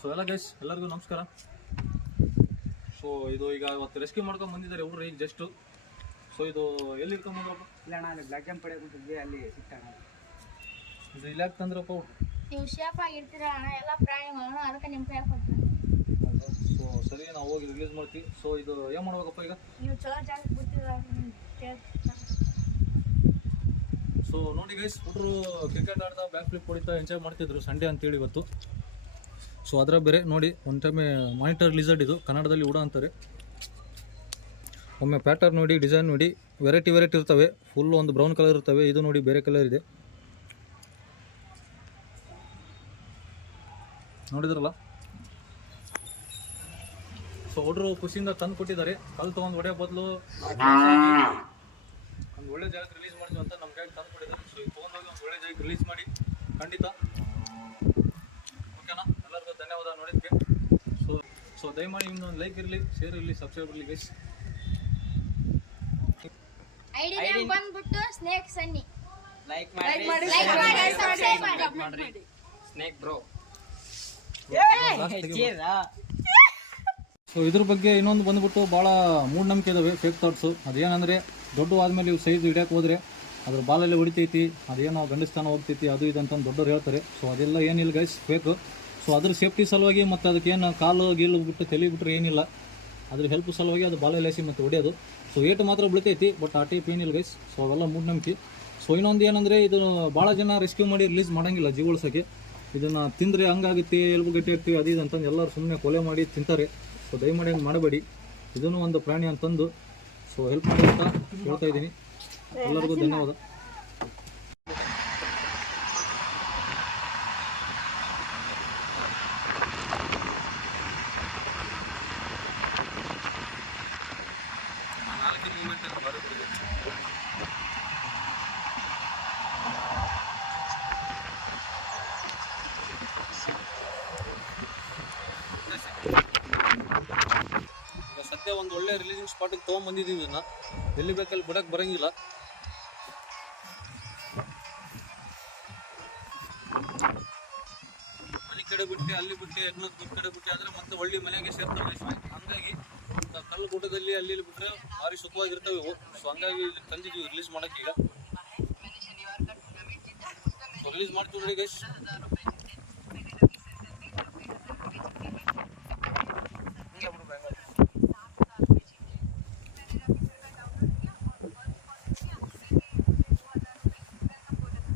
So ಎಲ್ಲ guys ಎಲ್ಲರಿಗೂ ನಮಸ್ಕಾರ. ಸೊ ಇದು ಈಗ ಇವತ್ತು ರೆಸ್ಕ್ಯೂ ಮಾಡ್ಕೊಂಡು ಬಂದಿದ್ದಾರೆ ಹುಡುಗರು ಈಗ ಜಸ್ಟ್. ಸೊ ಇದು ಎಲ್ಲಿ ಇಟ್ಕೊಂಡ್ಬಂದ್ರಪ್ಪ? ಇಲ್ಲ ಅಣ್ಣ, ಅಲ್ಲಿ ಬ್ಲ್ಯಾಕ್ ಜಾಮ್ ಪಡೆಗೆ ಬಿಟ್ಟಿದ್ವಿ, ಅಲ್ಲಿ ಸಿಕ್ತಣ್ಣ. ಇದು ಇಲ್ಲಿ ಯಾಕೆ ತಂದ್ರಪ್ಪ? ನೀವು ಶೇಪ್ ಆಗಿರ್ತೀರಣ್ಣ, ಎಲ್ಲ ಪ್ರಾಣಿಗಳನ್ನು ಅದಕ್ಕೆ ನಿಮ್ಮ ಕೈ ಕೊಡ್ತೀನಿ. ಸೊ ಸರಿ, ನಾವು ಹೋಗಿ ರಿಲೀಸ್ ಮಾಡ್ತೀವಿ. ಸೊ ಇದು ಏನು ಮಾಡ್ಬೇಕಪ್ಪ ಈಗ? ನೀವು ಚಲೋ ಜಾಗಕ್ಕೆ ಬಿಡ್ತೀರ. ಸೊ ನೋಡಿ ಗೈಸ್, ಹುಡುಗರು ಕ್ರಿಕೆಟ್ ಆಡ್ತಾ ಬ್ಯಾಕ್ ಫ್ಲಿಪ್ ಹೊಡಿತಾ ಎಂಜಾಯ್ ಮಾಡ್ತಿದ್ರು ಸಂಡೇ ಅಂತೇಳಿ ಇವತ್ತು. ಸೊ ಅದರ ಬೇರೆ ನೋಡಿ, ಒಂದು ಟೈಮೆ ಮಾನಿಟರ್ ಲಿಸರ್ಡ್, ಇದು ಕನ್ನಡದಲ್ಲಿ ಉಡ ಅಂತಾರೆ. ಒಮ್ಮೆ ಪ್ಯಾಟರ್ನ್ ನೋಡಿ, ಡಿಸೈನ್ ನೋಡಿ, ವೆರೈಟಿ ಇರ್ತವೆ. ಫುಲ್ ಒಂದು ಬ್ರೌನ್ ಕಲರ್ ಇರ್ತವೆ. ಇದು ನೋಡಿ ಬೇರೆ ಕಲರ್ ಇದೆ, ನೋಡಿದ್ರಲ್ಲ. ಸೊ ಹುಡುಗರು ಖುಷಿಯಿಂದ ತಂದು ಕೊಟ್ಟಿದ್ದಾರೆ. ಕಲ್ ತೊಗೊಂಡು ಹೊಡೆಯೋ ಬದಲು ಒಂದು ಒಳ್ಳೆ ಜಾಗಕ್ಕೆ ರಿಲೀಸ್ ಮಾಡಿದ್ವಿ ಅಂತ ನಮ್ಮ ಕೈಗೆ ತಂದು ಕೊಟ್ಟಿದ್ದಾರೆ. ಸೊ ಇದು ತೊಗೊಂಡೋಗಿ ಒಂದು ಒಳ್ಳೆ ಜಾಗಕ್ಕೆ ರಿಲೀಸ್ ಮಾಡಿ ಖಂಡಿತ ಓಕೆನಾ. ಎಲ್ಲರಿಗೂ ಧನ್ಯವಾದ ನೋಡಿದ್ದಕ್ಕೆ. ಸೊ ದಯಮಾಡಿ ನಿಮ್ದೊಂದು ಲೈಕ್ ಇರಲಿ, ಶೇರ್ ಇರಲಿ, ಸಬ್ಸ್ಕ್ರೈಬ್ ಇರಲಿ ಗೈಸ್. ಐಡಿ ನೇಮ್ ಬಂದ್ಬಿಟ್ಟು ಸ್ನೇಕ್ ಸನ್ನಿ. ಲೈಕ್ ಮಾಡಿ, ಸಬ್ಸ್ಕ್ರೈಬ್ ಮಾಡಿ. Snake bro. ಸೊ ಇದ್ರ ಬಗ್ಗೆ ಇನ್ನೊಂದು ಬಂದ್ಬಿಟ್ಟು ಭಾಳ ಮೂಢನಂಬಿಕೆ ಇದಾವೆ, ಫೇಕ್ ಥಾಟ್ಸು. ಅದೇನಂದರೆ ದೊಡ್ಡವಾದ್ಮೇಲೆ ಇವು ಸೈಜ್ ಹಿಡಿಯೋಕೆ ಹೋದರೆ ಅದ್ರ ಬಾಲಲ್ಲಿ ಹೊಡಿತೈತಿ, ಅದೇನೋ ಗಂಡಸ್ಥಾನ ಹೋಗ್ತೈತಿ, ಅದು ಇದು ಅಂತ ದೊಡ್ಡವ್ರು ಹೇಳ್ತಾರೆ. ಸೊ ಅದೆಲ್ಲ ಏನಿಲ್ಲ ಗೈಸ್, ಫೇಕು. ಸೊ ಅದ್ರ ಸೇಫ್ಟಿ ಸಲುವಾಗಿ ಮತ್ತು ಅದಕ್ಕೇನು ಕಾಲು ಗೀಲು ಬಿಟ್ಟು ತಲೆ ಬಿಟ್ಟರೆ ಏನಿಲ್ಲ, ಅದ್ರ ಹೆಲ್ಪ್ ಸಲುವಾಗಿ ಅದು ಬಾಲ ಲೇಸಿ ಮತ್ತು ಹೊಡೆಯೋದು. ಸೊ ಏಟು ಮಾತ್ರ ಬೀಳ್ತೈತಿ, ಬಟ್ ಆ ಟೈಪ್ ಏನಿಲ್ಲ ಗೈಸ್. ಸೊ ಅವೆಲ್ಲ ಮೂಢನಂಬಿಕೆ. ಸೊ ಇನ್ನೊಂದು ಏನಂದರೆ, ಇದು ಭಾಳ ಜನ ರೆಸ್ಕ್ಯೂ ಮಾಡಿ ರಿಲೀಸ್ ಮಾಡೋಂಗಿಲ್ಲ ಜೀವ ಉಳ್ಸೋಕ್ಕೆ. ಇದನ್ನು ತಿಂದರೆ ಹಂಗಾಗುತ್ತೆ, ಎಲ್ಬು ಗಟ್ಟಿ ಆಗ್ತೀವಿ, ಅದು ಇದು ಅಂತಂದು ಎಲ್ಲರೂ ಸುಮ್ಮನೆ ಕೊಲೆ ಮಾಡಿ ತಿಂತಾರೆ. ಸೊ ದಯಮಾಡಿ ಹಂಗೆ ಮಾಡಬೇಡಿ, ಇದನ್ನು ಒಂದು ಪ್ರಾಣಿ ಅಂತಂದು ಸೊ ಹೆಲ್ಪ್ ಮಾಡಿ ಅಂತ ಹೇಳ್ತಾ ಇದ್ದೀನಿ. ಎಲ್ಲರಿಗೂ ಧನ್ಯವಾದ. ಸದ್ಯ ಒಂದು ಒಳ್ಳೆ ರಿಲೀಸಿಂಗ್ ಸ್ಪಾಟಿಗೆ ತೊಗೊಂಡ್ಬಂದಿದ್ದೀವಿ. ಇದನ್ನ ಎಲ್ಲಿ ಬೇಕಲ್ಲಿ ಬಿಡಕ್ಕೆ ಬರೋಂಗಿಲ್ಲ. ಮನೆ ಕಡೆ ಬಿಟ್ಟು ಅಲ್ಲಿ ಬಿಟ್ಟು ಎಗ್ನದ ಕಡೆ ಬಿಟ್ಟು ಆದರೆ ಮತ್ತೆ ಒಳ್ಳೆ ಮನೆಗೆ ಸೇರ್ತವೆ. ಹಂಗಾಗಿ ಕಲ್ಲು ಗುಡ್ಡದಲ್ಲಿ ಅಲ್ಲಿ ಇಲ್ಲಿ ಬಿಟ್ಟರೆ ಭಾರಿ ಸುಖವಾಗಿರ್ತವೆ ಇವು. ಸೊ ಹಂಗಾಗಿ ಇಲ್ಲಿ ತಂದಿದ್ದೀವಿ ರಿಲೀಸ್ ಮಾಡೋಕ್ಕೆ. ಈಗ ರಿಲೀಸ್ ಮಾಡ್ತೀವಿ ನೋಡಿ ಗೈಸ್.